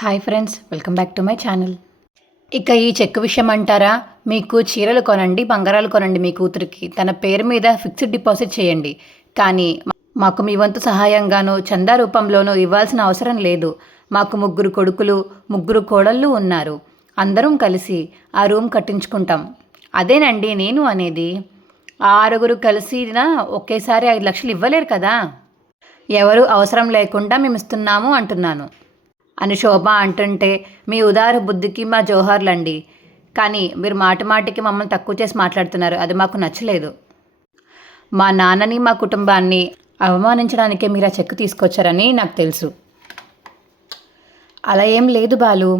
Hi friends, welcome back to my channel. ఇక ఈ check విషయం అంటారా? మీకు చీరలు కొనండి, బంగారాలు కొనండి, మీ కూతురికి తన పేరు మీద ఫిక్స్డ్ డిపాజిట్ చేయండి. కానీ మాకు మీ వంతు సహాయంగానో చందా రూపంలోనో ఇవ్వాల్సిన అవసరం లేదు. మాకు 3 కొడుకులు 3 కోడళ్ళు ఉన్నారు. అందరం కలిసి ఆ రూమ్ కట్టించుకుంటాం. అదేనండి నేను అనేది. ఆ 6 కలిసినా ఒకేసారి 5 లక్షలు ఇవ్వలేరు కదా. ఎవరు అవసరం లేకుండా మేము ఇస్తున్నాము అంటున్నాను అని శోభ అంటుంటే, మీ ఉదార బుద్ధికి మా జోహార్లండి. కానీ మీరు మాటికి మమ్మల్ని తక్కువ చేసి మాట్లాడుతున్నారు. అది మాకు నచ్చలేదు. మా నాన్నని మా కుటుంబాన్ని అవమానించడానికే మీరు ఆ చెక్ తీసుకొచ్చారని నాకు తెలుసు. అలా ఏం లేదు బాలు.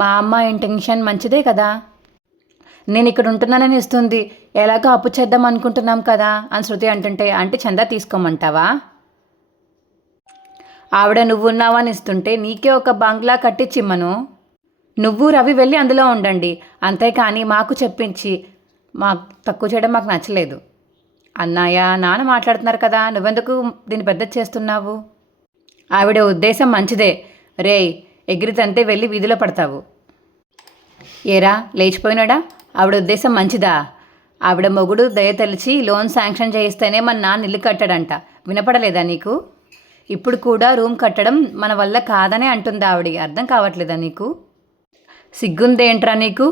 మా అమ్మ ఇంటెన్షన్ మంచిదే కదా. నేను ఇక్కడ ఉంటున్నానని ఇస్తుంది. ఎలాగో అప్పు చేద్దాం అనుకుంటున్నాం కదా అని శృతి అంటుంటే, అంటే చందా తీసుకోమంటావా? ఆవిడ నువ్వున్నావని ఇస్తుంటే నీకే ఒక బంగ్లా కట్టించిమ్మను. నువ్వు రవి వెళ్ళి అందులో ఉండండి. అంతేకాని మాకు చెప్పించి మాకు తక్కువ చేయడం మాకు నచ్చలేదు. అన్నయ్య నాన్న మాట్లాడుతున్నారు కదా, నువ్వెందుకు దీన్ని పెద్ద చేస్తున్నావు? ఆవిడ ఉద్దేశం మంచిదే. రేయ్, ఎగిరితంతే వెళ్ళి వీధిలో పడతావు. ఏరా లేచిపోయినాడా? ఆవిడ ఉద్దేశం మంచిదా? ఆవిడ మొగుడు దయ తెలిచి లోన్ శాంక్షన్ చేయిస్తేనే మన నాన్న ఇల్లు కట్టాడంట. వినపడలేదా నీకు? ఇప్పుడు కూడా రూమ్ కట్టడం మన వల్ల కాదనే అంటుంది ఆవిడ. అర్థం కావట్లేదా నీకు? సిగ్గుందేంట్రా నీకు?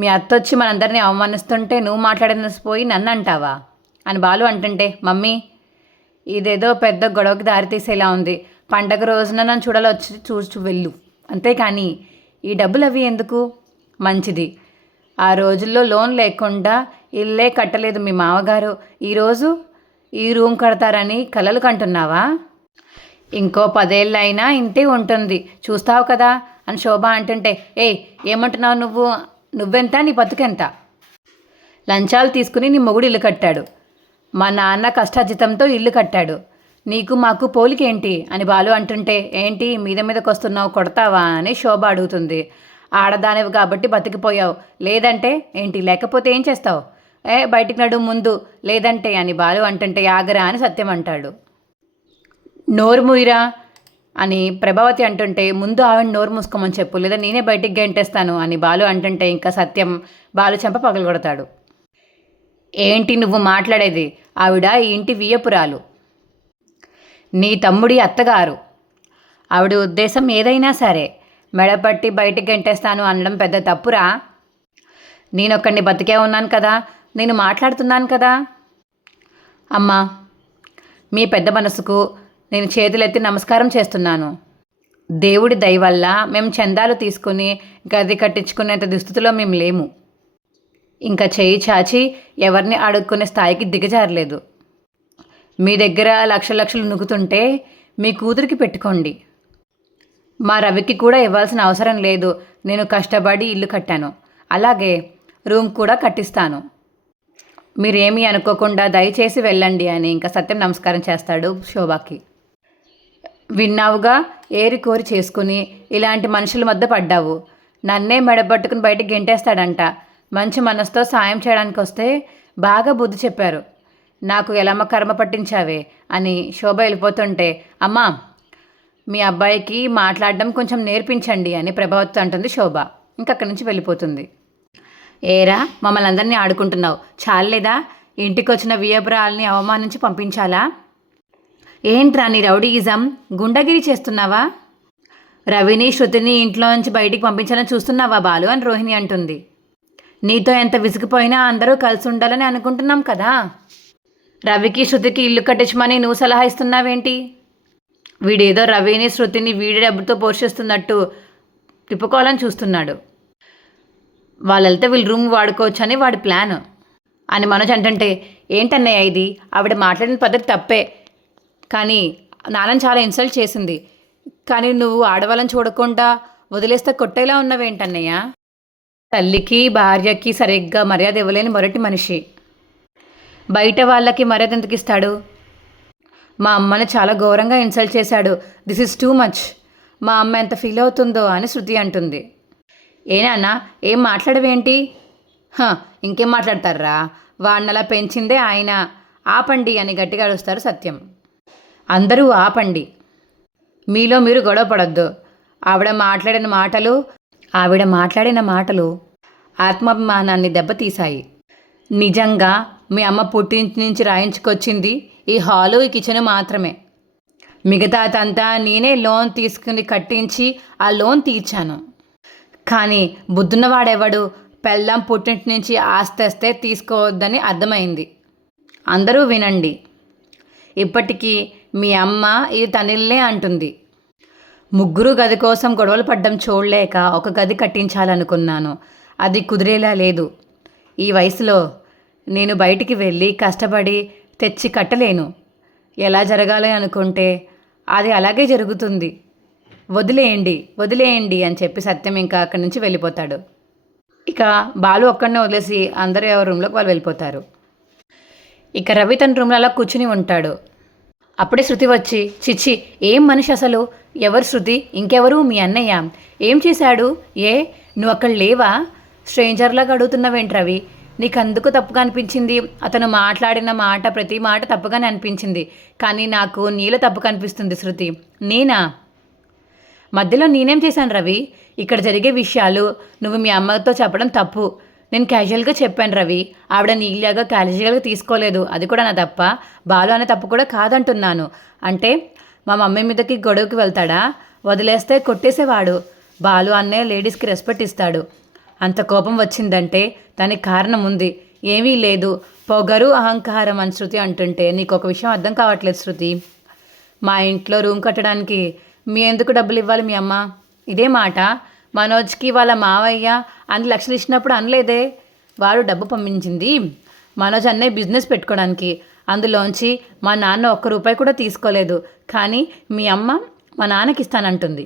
మీ అత్తొచ్చి మనందరినీ అవమానిస్తుంటే నువ్వు మాట్లాడినసిపోయి నన్ను అంటావా అని బాలు అంటుంటే, మమ్మీ ఇదేదో పెద్ద గొడవకి దారితీసేలా ఉంది. పండగ రోజున నన్ను చూడాలొచ్చి చూసి వెళ్ళు. అంతేకాని ఈ డబ్బులు అవి ఎందుకు? మంచిది. ఆ రోజుల్లో లోన్ లేకుండా ఇల్లే కట్టలేదు మీ మామగారు. ఈరోజు ఈ రూమ్ కడతారని కలలు కంటున్నావా? ఇంకో 10 ఏళ్ళైనా ఇంతే ఉంటుంది, చూస్తావు కదా అని శోభ అంటుంటే, ఏమంటున్నావు నువ్వు? నువ్వెంత, నీ బతుకెంత? లంచాలు తీసుకుని నీ మొగుడు ఇల్లు కట్టాడు. మా నాన్న కష్టార్జితంతో ఇల్లు కట్టాడు. నీకు మాకు పోలికేంటి అని బాలు అంటుంటే, ఏంటి మీదకి వస్తున్నావు, కొడతావా అని శోభ అడుగుతుంది. ఆడదానివి కాబట్టి బతికిపోయావు, లేదంటే ఏంటి? లేకపోతే ఏం చేస్తావు? బయటికి నడు ముందు, లేదంటే అని బాలు అంటుంటే, ఆగరా అని సత్యం అంటాడు. నోరు మూయిరా అని ప్రభావతి అంటుంటే, ముందు ఆవిడ నోరు మూసుకోమని చెప్పు, లేదా నేనే బయటికి గెంటేస్తాను అని బాలు అంటుంటే, ఇంకా సత్యం బాలు చెంప పగలగొడతాడు. ఏంటి నువ్వు మాట్లాడేది? ఆవిడ ఈ ఇంటి వియ్యపురాలు, నీ తమ్ముడి అత్తగారు. ఆవిడ ఉద్దేశం ఏదైనా సరే మెడపట్టి బయటికి గెంటేస్తాను అనడం పెద్ద తప్పురా. నేనొక్కడిని బతికే ఉన్నాను కదా, నేను మాట్లాడుతున్నాను కదా. అమ్మా, మీ పెద్ద మనసుకు నేను చేతులెత్తి నమస్కారం చేస్తున్నాను. దేవుడి దయ వల్ల మేము చందాలు తీసుకుని గది కట్టించుకునేంత దుస్థితిలో మేము లేము. ఇంకా చేయి చాచి ఎవరిని అడుక్కునే స్థాయికి దిగజారలేదు. మీ దగ్గర లక్షలు నుగ్గుతుంటే మీ కూతురికి పెట్టుకోండి. మా రవికి కూడా ఇవ్వాల్సిన అవసరం లేదు. నేను కష్టపడి ఇల్లు కట్టాను, అలాగే రూమ్ కూడా కట్టిస్తాను. మీరేమీ అనుకోకుండా దయచేసి వెళ్ళండి అని ఇంకా సత్యం నమస్కారం చేస్తాడు శోభకి. విన్నావుగా, ఏరి కోరి చేసుకుని ఇలాంటి మనుషుల మధ్య పడ్డావు. నన్నే మెడబట్టుకుని బయటికి గెంటేస్తాడంట. మంచి మనసుతో సాయం చేయడానికి వస్తే బాగా బుద్ధి చెప్పారు. నాకు ఎలమ్మ కర్మ పట్టించావే అని శోభ వెళ్ళిపోతుంటే, అమ్మా మీ అబ్బాయికి మాట్లాడడం కొంచెం నేర్పించండి అని ప్రభావతి అంటుంది శోభ. ఇంకక్కడి నుంచి వెళ్ళిపోతుంది. ఏరా, మమ్మల్ని అందరినీ ఆడుకుంటున్నావు చాలేదా? ఇంటికి వచ్చిన వియపురాల్ని అవమానించి పంపించాలా? ఏంట్రా నీ రౌడీయిజం? గుండగిరి చేస్తున్నావా? రవిని శృతిని ఇంట్లోంచి బయటికి పంపించాలని చూస్తున్నావా బాలు అని రోహిణి అంటుంది. నీతో ఎంత విసిగిపోయినా అందరూ కలిసి ఉండాలని అనుకుంటున్నాం కదా. రవికి శృతికి ఇల్లు కట్టించమని నువ్వు సలహా ఇస్తున్నావేంటి? వీడేదో రవిని శృతిని వీడి డబ్బుతో పోషిస్తున్నట్టు తిప్పుకోవాలని చూస్తున్నాడు. వాళ్ళు వెళ్తే వీళ్ళు రూమ్ వాడుకోవచ్చు అని వాడి ప్లాన్ అని మనోజ్ అంటుంటే, ఏంటన్నయ్య ఇది? ఆవిడ మాట్లాడిన పద్ధతి తప్పే, కానీ నాన్నని చాలా ఇన్సల్ట్ చేసింది. కానీ నువ్వు ఆడవాళ్ళని చూడకుండా వదిలేస్తే కొట్టేలా ఉన్నవేంటన్నయ్య? తల్లికి భార్యకి సరిగ్గా మర్యాద ఇవ్వలేని మొరటి మనిషి. బయట వాళ్ళకి మర్యాద ఎందుకు ఇస్తాడు? మా అమ్మని చాలా ఘోరంగా ఇన్సల్ట్ చేశాడు. This is too much. మా అమ్మ ఎంత ఫీల్ అవుతుందో అని శృతి అంటుంది. నాన్న ఏం మాట్లాడవేంటి? ఇంకేం మాట్లాడతారా? వాడినలా పెంచిందే ఆయన. ఆపండి అని గట్టిగా అరుస్తారు సత్యం. అందరూ ఆపండి, మీలో మీరు గొడవ పడొద్దు. ఆవిడ మాట్లాడిన మాటలు ఆవిడ మాట్లాడిన మాటలు ఆత్మాభిమానాన్ని దెబ్బతీశాయి. నిజంగా మీ అమ్మ పుట్టింటి నుంచి రాయించుకొచ్చింది ఈ హాలు, ఈ కిచెను మాత్రమే. మిగతాదంతా నేనే లోన్ తీసుకుని కట్టించి ఆ లోన్ తీర్చాను. కానీ బుద్ధున్నవాడెవడు పెళ్ళాం పుట్టింటి నుంచి ఆస్తి తెస్తే తీసుకోవద్దని అర్థమైంది. అందరూ వినండి. ఇప్పటికీ మీ అమ్మ ఇది తనిల్లే అంటుంది. ముగ్గురు గది కోసం గొడవలు పడ్డం చూడలేక ఒక గది కట్టించాలనుకున్నాను. అది కుదిరేలా లేదు. ఈ వయసులో నేను బయటికి వెళ్ళి కష్టపడి తెచ్చి కట్టలేను. ఎలా జరగాలి అనుకుంటే అది అలాగే జరుగుతుంది. వదిలేయండి అని చెప్పి సత్యం ఇంకా అక్కడి నుంచి వెళ్ళిపోతాడు. ఇక బాలు ఒక్కడనే వదిలేసి అందరూ ఎవరి రూమ్లోకి వాళ్ళు వెళ్ళిపోతారు. ఇక రవి తన రూమ్లో అలా కూర్చుని ఉంటాడు. అప్పుడే శృతి వచ్చి, చిచ్చి ఏం మనిషి అసలు, ఎవరు శృతి, ఇంకెవరు మీ అన్నయ్య, ఏం చేశాడు, నువ్వు అక్కడ లేవా, స్ట్రేంజర్లాగా అడుగుతున్నావేంటి రవి, నీకు అందుకు తప్పుగా అనిపించింది. అతను మాట్లాడిన మాట ప్రతి మాట తప్పుగానే అనిపించింది, కానీ నాకు నీలో తప్పుగా అనిపిస్తుంది శృతి. నేనా? మధ్యలో నేనేం చేశాను రవి? ఇక్కడ జరిగే విషయాలు నువ్వు మీ అమ్మతో చెప్పడం తప్పు. నేను క్యాజువల్గా చెప్పాను రవి, ఆవిడ నీలాగా క్యాజువల్గా తీసుకోలేదు, అది కూడా నా తప్ప. బాలు అనే తప్పు కూడా కాదంటున్నాను. అంటే మా మమ్మీ మీదకి గొడవకి వెళ్తాడా? వదిలేస్తే కొట్టేసేవాడు. బాలు అన్నే లేడీస్కి రెస్పెక్ట్ ఇస్తాడు. అంత కోపం వచ్చిందంటే దానికి కారణం ఉంది. ఏమీ లేదు, పొగరు అహంకారం అని శృతి అంటుంటే నీకు ఒక విషయం అర్థం కావట్లేదు శృతి. మా ఇంట్లో రూమ్ కట్టడానికి మీ ఎందుకు డబ్బులు ఇవ్వాలి మీ అమ్మ? ఇదే మాట మనోజ్కి వాళ్ళ మావయ్య 2 లక్షలు ఇచ్చినప్పుడు అనలేదే. వాడు డబ్బు పంపించింది మనోజ్ అన్నయ్య బిజినెస్ పెట్టుకోవడానికి. అందులోంచి మా నాన్న 1 రూపాయి కూడా తీసుకోలేదు. కానీ మీ అమ్మ మా నాన్నకి ఇస్తానంటుంది.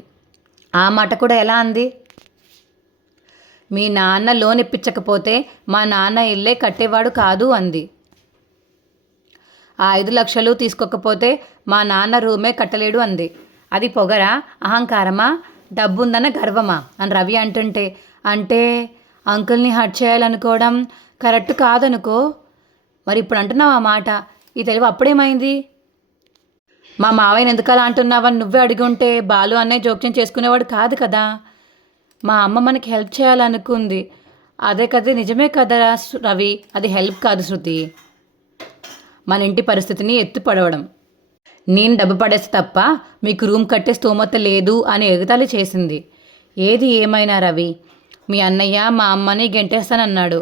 ఆ మాట కూడా ఎలా అంది? మీ నాన్న లోన్ ఇప్పించకపోతే మా నాన్న ఇల్లే కట్టేవాడు కాదు అంది. ఆ 5 లక్షలు తీసుకోకపోతే మా నాన్న రూమే కట్టలేడు అంది. అది పొగరా, అహంకారమా, డబ్బు ఉందన్న గర్వమా అని రవి అంటుంటే, అంటే అంకుల్ని హర్ట్ చేయాలనుకోవడం కరెక్ట్ కాదనుకో. మరి ఇప్పుడు అంటున్నావు ఆ మాట. ఈ తెలివి అప్పుడేమైంది? మా మావయ్యని ఎందుకు అలా అంటున్నావని నువ్వే అడిగి ఉంటే బాలు అన్నయ్య జోక్యం చేసుకునేవాడు కాదు కదా. మా అమ్మ మనకి హెల్ప్ చేయాలనుకుంది. అదే కదా, నిజమే కదా రవి, అది హెల్ప్ కాదు శృతి. మన ఇంటి పరిస్థితిని ఎత్తి పడవడం. నేను డబ్బు పడేస్తే తప్ప మీకు రూమ్ కట్టే స్తోమత లేదు అని ఎగతాళి చేసింది. ఏది ఏమైనా రవి, మీ అన్నయ్య మా అమ్మని గెంటేస్తానన్నాడు.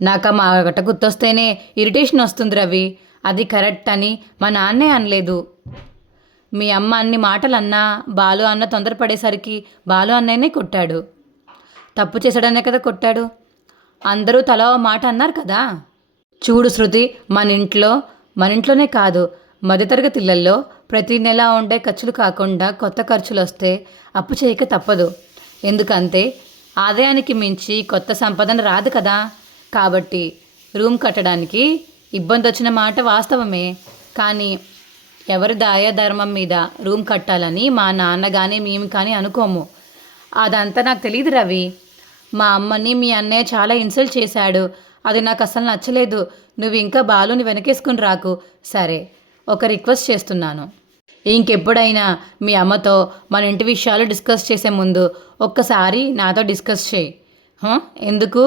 నాకు మా గట్ట గుర్తొస్తేనే ఇరిటేషన్ వస్తుంది రవి. అది కరెక్ట్ అని మా నాన్నే అనలేదు. మీ అమ్మ అన్ని మాటలు అన్నా బాలు అన్న తొందరపడేసరికి బాలు అన్నయ్యనే కొట్టాడు. తప్పు చేశాడనే కదా కొట్టాడు. అందరూ తలా ఓ మాట అన్నారు కదా. చూడు శృతి, మన ఇంట్లోనే కాదు, మధ్యతరగతి ఇళ్లలో ప్రతి నెల ఉండే ఖర్చులు కాకుండా కొత్త ఖర్చులు వస్తే అప్పు చేయక తప్పదు. ఎందుకంటే ఆదాయానికి మించి కొత్త సంపాదన రాదు కదా. కాబట్టి రూమ్ కట్టడానికి ఇబ్బంది వచ్చిన మాట వాస్తవమే. కానీ ఎవరి ధర్మం మీద రూమ్ కట్టాలని మా నాన్న కానీ మేము కానీ అనుకోము. అదంతా నాకు తెలియదు రవి. మా అమ్మని మీ అన్నయ్య చాలా ఇన్సల్ట్ చేశాడు. అది నాకు అసలు నచ్చలేదు. నువ్వు ఇంకా బాలుని వెనకేసుకుని రాకు. సరే, ఒక రిక్వెస్ట్ చేస్తున్నాను. ఇంకెప్పుడైనా మీ అమ్మతో మన ఇంటి విషయాలు డిస్కస్ చేసే ముందు ఒక్కసారి నాతో డిస్కస్ చేయి. ఎందుకు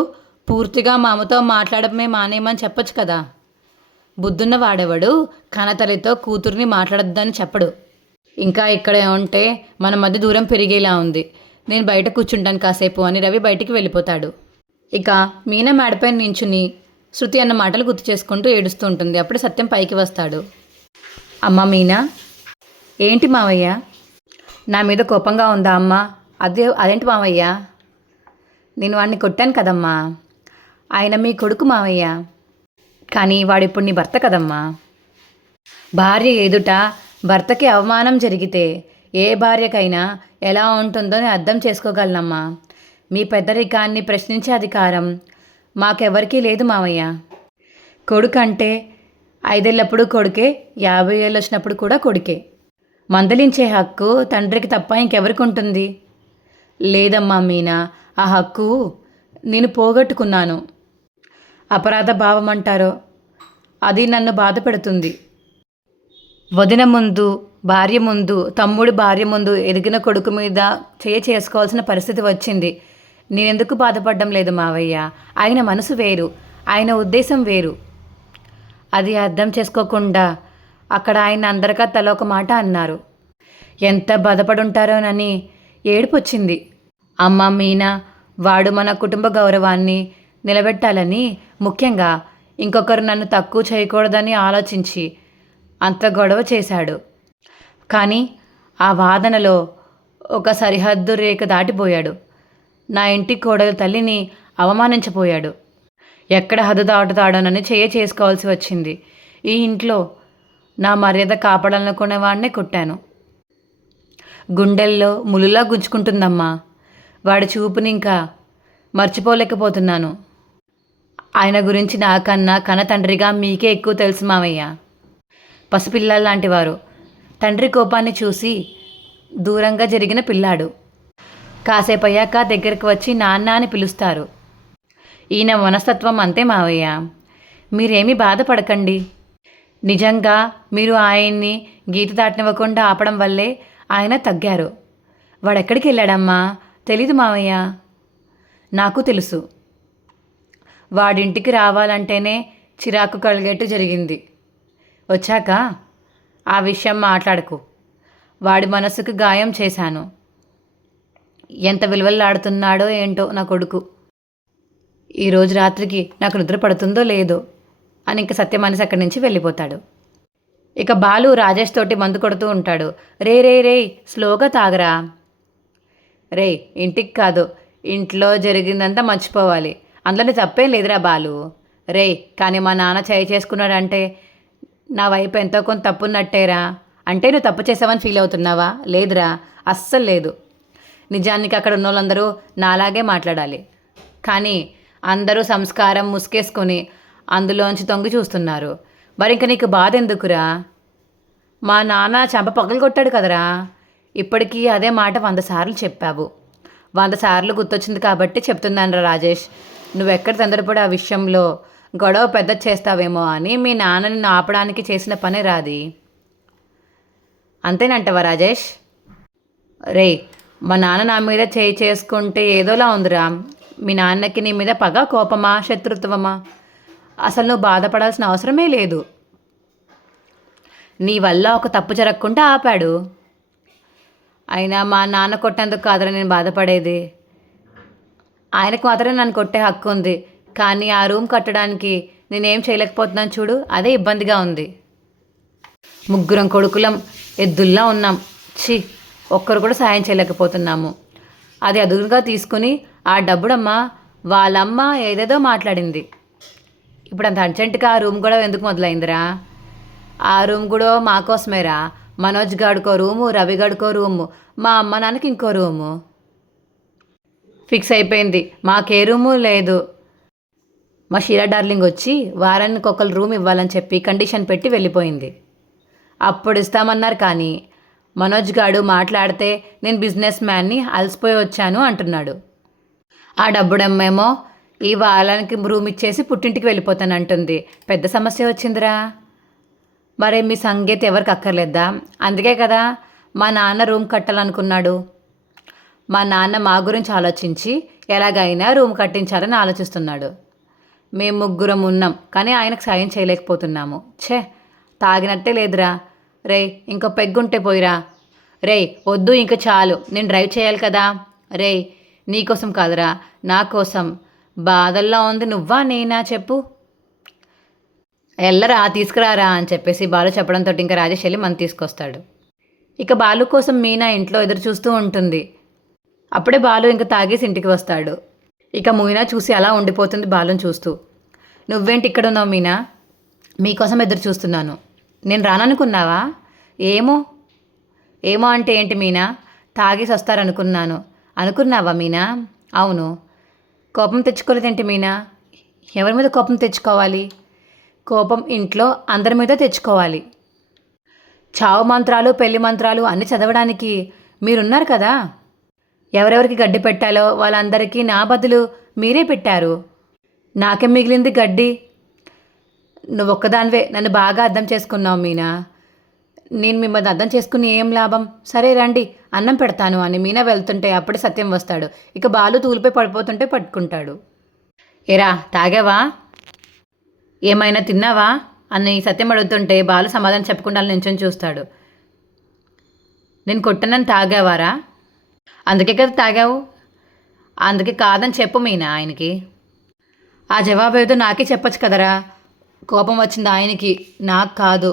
పూర్తిగా మా అమ్మతో మాట్లాడమే మానేయమని చెప్పొచ్చు కదా. బుద్ధున్న వాడేవాడు కనతల్లితో కూతుర్ని మాట్లాడొద్దని చెప్పడు. ఇంకా ఇక్కడే ఉంటే మన మధ్య దూరం పెరిగేలా ఉంది. నేను బయట కూర్చుంటాను కాసేపు అని రవి బయటికి వెళ్ళిపోతాడు. ఇక మీనా మేడపై నించుని శృతి అన్న మాటలు గుర్తు చేసుకుంటూ ఏడుస్తూ ఉంటుంది. అప్పుడు సత్యం పైకి వస్తాడు. అమ్మ మీనా. ఏంటి మావయ్య? నా మీద కోపంగా ఉందా అమ్మ? అదేంటి మావయ్య? నేను వాడిని కొట్టాను కదమ్మా. ఆయన మీ కొడుకు మావయ్య, కానీ వాడిప్పుడు నీ భర్త కదమ్మా. భార్య ఎదుట భర్తకి అవమానం జరిగితే ఏ భార్యకైనా ఎలా ఉంటుందో నేను అర్థం చేసుకోగలనమ్మా. మీ పెద్దరికాన్ని ప్రశ్నించే అధికారం మాకెవరికీ లేదు మావయ్య. కొడుకు అంటే 5 ఏళ్ళప్పుడు కొడుకే, 50 ఏళ్ళు వచ్చినప్పుడు కూడా కొడుకే. మందలించే హక్కు తండ్రికి తప్ప ఇంకెవరికి ఉంటుంది? లేదమ్మా మీనా, ఆ హక్కు నేను పోగొట్టుకున్నాను. అపరాధ భావం అంటారో అది నన్ను బాధ పెడుతుంది. వదిన ముందు, భార్య ముందు, తమ్ముడు భార్య ముందు ఎదిగిన కొడుకు మీద చేసుకోవాల్సిన పరిస్థితి వచ్చింది. నేనెందుకు బాధపడడం లేదు మావయ్య. ఆయన మనసు వేరు, ఆయన ఉద్దేశం వేరు. అది అర్థం చేసుకోకుండా అక్కడ ఆయన అందరికీ తల ఒక మాట అన్నారు. ఎంత బాధపడుంటారోనని ఏడుపొచ్చింది. అమ్మ మీనా, వాడు మన కుటుంబ గౌరవాన్ని నిలబెట్టాలని, ముఖ్యంగా ఇంకొకరు నన్ను తక్కువ చేయకూడదని ఆలోచించి అంత గొడవ చేశాడు. కానీ ఆ వాదనలో ఒక సరిహద్దు రేఖ దాటిపోయాడు. నా ఇంటి కోడలు తల్లిని అవమానించపోయాడు. ఎక్కడ హద్దు దాటుతాడోనని చేసుకోవాల్సి వచ్చింది. ఈ ఇంట్లో నా మర్యాద కాపాడాలనుకునే వాడినే కొట్టాను. గుండెల్లో ములులా గుంజుకుంటుందమ్మా. వాడి చూపుని ఇంకా మర్చిపోలేకపోతున్నాను. ఆయన గురించి నాకన్నా కన్న తండ్రిగా మీకే ఎక్కువ తెలుసు మావయ్య. పసిపిల్లల లాంటి వారు. తండ్రి కోపాన్ని చూసి దూరంగా జరిగిన పిల్లాడు. కాసేపయ్యాక దగ్గరికి వచ్చి నాన్న అని పిలుస్తారు. ఈయన మనస్తత్వం అంతే మావయ్య. మీరేమీ బాధపడకండి. నిజంగా మీరు ఆయన్ని గీత దాటనివ్వకుండా ఆపడం వల్లే ఆయన తగ్గారు. వాడెక్కడికి వెళ్ళాడమ్మా? తెలీదు మావయ్య. నాకు తెలుసు. వాడింటికి రావాలంటేనే చిరాకు కలిగేట్టు జరిగింది. వచ్చాక ఆ విషయం మాట్లాడకు. వాడి మనసుకు గాయం చేశాను. ఎంత విలువలాడుతున్నాడో ఏంటో నా కొడుకు. ఈరోజు రాత్రికి నాకు నిద్ర పడుతుందో లేదో అని ఇంక సత్య మనసు అక్కడి నుంచి వెళ్ళిపోతాడు. ఇక బాలు రాజేష్ తోటి మందు కొడుతూ ఉంటాడు. రే రే రే స్లోగా తాగరా. రే ఇంటికి కాదు, ఇంట్లో జరిగిందంతా మర్చిపోవాలి. అందులోనే తప్పేం లేదురా బాలు. రే కానీ మా నాన్న చేసుకున్నాడంటే నా వైపు ఎంతో కొంత తప్పున్నట్టేరా. అంటే నువ్వు తప్పు చేసావని ఫీల్ అవుతున్నావా? లేదురా, అస్సలు లేదు. నిజానికి అక్కడ ఉన్న వాళ్ళందరూ నాలాగే మాట్లాడాలి. కానీ అందరూ సంస్కారం ముసుకేసుకొని అందులోంచి తొంగి చూస్తున్నారు. మరి ఇంక నీకు బాధ ఎందుకురా? మా నాన్న చెంప పగలు కొట్టాడు కదరా. ఇప్పటికీ అదే మాట 100 సార్లు చెప్పావు. 100 సార్లు గుర్తొచ్చింది కాబట్టి చెప్తున్నాను రాజేష్. నువ్వెక్కడ తొందరపడి ఆ విషయంలో గొడవ పెద్ద చేస్తావేమో అని మీ నాన్నని ఆపడానికి చేసిన పని రాది. అంతేనంటవా రాజేష్? రే మా నాన్న నా మీద చేసుకుంటే ఏదోలా ఉందిరా. మీ నాన్నకి నీ మీద పగ, కోపమా, శత్రుత్వమా? అసలు నువ్వు బాధపడాల్సిన అవసరమే లేదు. నీ వల్ల ఒక తప్పు జరగకుండా ఆపాడు. అయినా మా నాన్న కొట్టేందుకు కాదురా నేను బాధపడేది. ఆయనకు మాత్రమే నన్ను కొట్టే హక్కు ఉంది. కానీ ఆ రూమ్ కట్టడానికి నేనేం చేయలేకపోతున్నాను చూడు, అదే ఇబ్బందిగా ఉంది. ముగ్గురం కొడుకులం ఎద్దుల్లా ఉన్నాం. ఒక్కరు కూడా సాయం చేయలేకపోతున్నాము. అది అదునుగా తీసుకుని ఆ డబ్బుడమ్మ వాళ్ళమ్మ ఏదేదో మాట్లాడింది. ఇప్పుడు అంత అర్జెంటుగా ఆ రూమ్ కూడా ఎందుకు మొదలైందిరా? ఆ రూమ్ కూడా మాకోసమేరా. మనోజ్ గడుకో రూము, రవి గడుకో రూము, మా అమ్మ నాన్నకి ఇంకో రూము ఫిక్స్ అయిపోయింది. మాకే రూము లేదు. మా షీరా డార్లింగ్ వచ్చి వారానికి ఒకరు రూమ్ ఇవ్వాలని చెప్పి కండిషన్ పెట్టి వెళ్ళిపోయింది. అప్పుడు ఇస్తామన్నారు. కానీ మనోజ్ గాడు మాట్లాడితే నేను బిజినెస్ మ్యాన్ని అలసిపోయి వచ్చాను అంటున్నాడు. ఆ డబ్బుడమ్మేమో ఈ వారానికి రూమ్ ఇచ్చేసి పుట్టింటికి వెళ్ళిపోతానంటుంది. పెద్ద సమస్య వచ్చిందిరా. మరి మీ సంగీత ఎవరికి అక్కర్లేదా? అందుకే కదా మా నాన్న రూమ్ కట్టాలనుకున్నాడు. మా నాన్న మా గురించి ఆలోచించి ఎలాగైనా రూమ్ కట్టించాలని ఆలోచిస్తున్నాడు. మేము ముగ్గురం ఉన్నాం కానీ ఆయనకు సాయం చేయలేకపోతున్నాము. తాగినట్టే లేదురా. రే ఇంకో పెగ్గుంటే పోయిరా. రే వద్దు ఇంక చాలు, నేను డ్రైవ్ చేయాలి కదా. రే నీకోసం కాదురా, నా కోసం. బాధల్లో ఉంది నువ్వా నేనా చెప్పు. ఎల్లరా తీసుకురారా అని చెప్పేసి బాలు చెప్పడంతో ఇంకా రాజేష్ వెళ్ళి మన తీసుకొస్తాడు. ఇక బాలు కోసం మీనా ఇంట్లో ఎదురు చూస్తూ ఉంటుంది. అప్పుడే బాలు ఇంకా తాగేసి ఇంటికి వస్తాడు. ఇక మీనా చూసి అలా ఉండిపోతుంది బాలుని చూస్తూ. నువ్వేంటి ఇక్కడ ఉన్నావు మీనా? మీకోసం ఎదురు చూస్తున్నాను. నేను రాననుకున్నావా? ఏమో ఏమో అంటే ఏంటి మీనా? తాగేసి వస్తారనుకున్నాను. అనుకున్నావా మీనా? అవును. కోపం తెచ్చుకోలేదేంటి మీనా? ఎవరి మీద కోపం తెచ్చుకోవాలి? కోపం ఇంట్లో అందరి మీద తెచ్చుకోవాలి. చావు మంత్రాలు, పెళ్లి మంత్రాలు అన్నీ చదవడానికి మీరున్నారు కదా. ఎవరెవరికి గడ్డి పెట్టాలో వాళ్ళందరికీ నా బదులు మీరే పెట్టారు. నాకేం మిగిలింది గడ్డి? నువ్వు ఒక్కదానివే నన్ను బాగా అర్థం చేసుకున్నావు మీనా. నేను మిమ్మల్ని అర్థం చేసుకుని ఏం లాభం, సరే రండి అన్నం పెడతాను అని మీనా వెళ్తుంటే అప్పుడే సత్యం వస్తాడు. ఇక బాలు తూలిపై పడిపోతుంటే పట్టుకుంటాడు. ఏరా తాగావా, ఏమైనా తిన్నావా అని సత్యం అడుగుతుంటే బాలు సమాధానం చెప్పకుండా నించొని చూస్తాడు. నేను కొట్టనని తాగావారా, అందుకే కదా తాగావు, అందుకే కాదని చెప్పు మీనా ఆయనకి. ఆ జవాబు ఏదో నాకే చెప్పొచ్చు కదరా. కోపం వచ్చింది ఆయనకి, నాకు కాదు.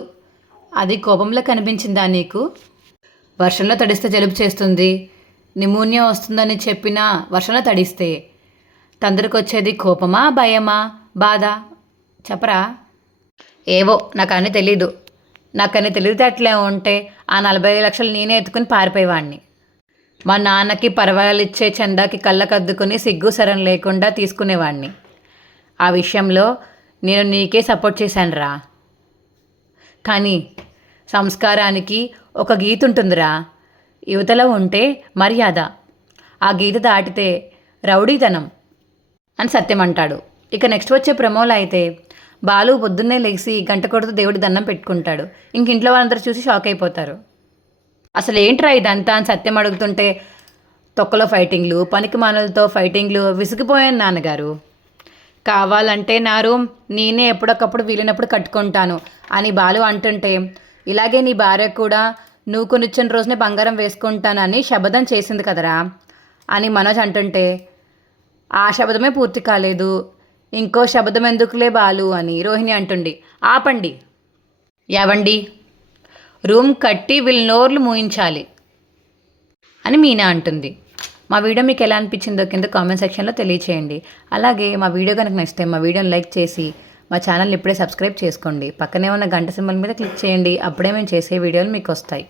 అది కోపంలో కనిపించిందా నీకు? వర్షంలో తడిస్తే జలుబు చేస్తుంది, నిమోనియా వస్తుందని చెప్పినా వర్షంలో తడిస్తే తందరికి వచ్చేది కోపమా, భయమా, బాధ చెప్పరా? ఏవో నాకు అన్నీ తెలీదు. నాకన్నీ తెలివితేటలే ఉంటే ఆ 40 లక్షలు నేనే ఎత్తుకుని పారిపోయేవాడిని. మా నాన్నకి పర్వాలు ఇచ్చే చందాకి కళ్ళకద్దుకుని సిగ్గు సరం లేకుండా తీసుకునేవాడిని. ఆ విషయంలో నేను నీకే సపోర్ట్ చేశాను రా. కానీ సంస్కారానికి ఒక గీత ఉంటుందిరా. యువతల ఉంటే మర్యాద, ఆ గీత దాటితే రౌడీతనం అని సత్యం అంటాడు. ఇక నెక్స్ట్ వచ్చే ప్రమోలో అయితే బాలు పొద్దున్నే లేచి గంట కొడుతూ దేవుడి దండం పెట్టుకుంటాడు. ఇంక ఇంట్లో వాళ్ళందరూ చూసి షాక్ అయిపోతారు. అసలు ఏంట్రా ఇదంతా అని సత్యం అడుగుతుంటే తొక్కలో ఫైటింగ్లు, పనికి మానులతో ఫైటింగ్లు, విసిగిపోయాను నాన్నగారు. కావాలంటే నా రూమ్ నేనే ఎప్పటికప్పుడు వీలైనప్పుడు కట్టుకుంటాను అని బాలు అంటుంటే, ఇలాగే నీ భార్య కూడా నువ్వు కొనిచ్చిన రోజునే బంగారం వేసుకుంటానని శపథం చేసింది కదరా అని మనోజ్ అంటుంటే, ఆ శపథమే పూర్తి కాలేదు, ఇంకో శపథం ఎందుకులే బాలు అని రోహిణి అంటుండి. ఆపండి, ఎవండి, రూమ్ కట్టి వీళ్ళ నోర్లు మూయించాలి అని మీనా అంటుంది. మా వీడియో మీకు ఎలా అనిపించిందో కింద కామెంట్ సెక్షన్లో తెలియచేయండి. అలాగే మా వీడియో కనుక నచ్చితే మా వీడియోని లైక్ చేసి మా ఛానల్ని ఇప్పుడే సబ్స్క్రైబ్ చేసుకోండి. పక్కనే ఉన్న గంట సింబల్ మీద క్లిక్ చేయండి. అప్పుడే మేము చేసే వీడియోలు మీకు వస్తాయి.